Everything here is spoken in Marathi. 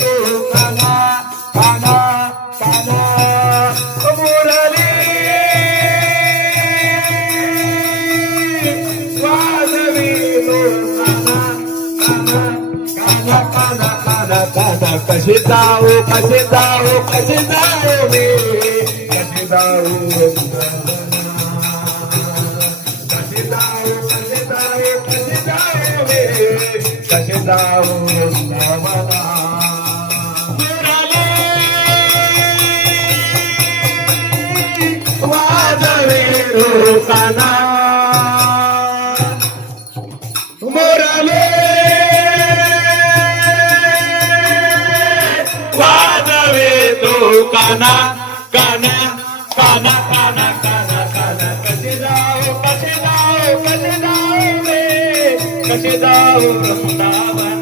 तो काना काना काना मुरली वाजवी तो काना काना काना काना काना कशी जाऊ कशी जाऊ कशी जाऊ मी कशी जाऊ कशी जाऊ कशी जाऊ कशी जाऊ मी कशी जाऊ मला वाजवे काना मुरली वाजवे तो काना काना काना काना काना काना कशी जाऊ कशी जाऊ कशी जाऊ रे कशी जाऊ वृंदावन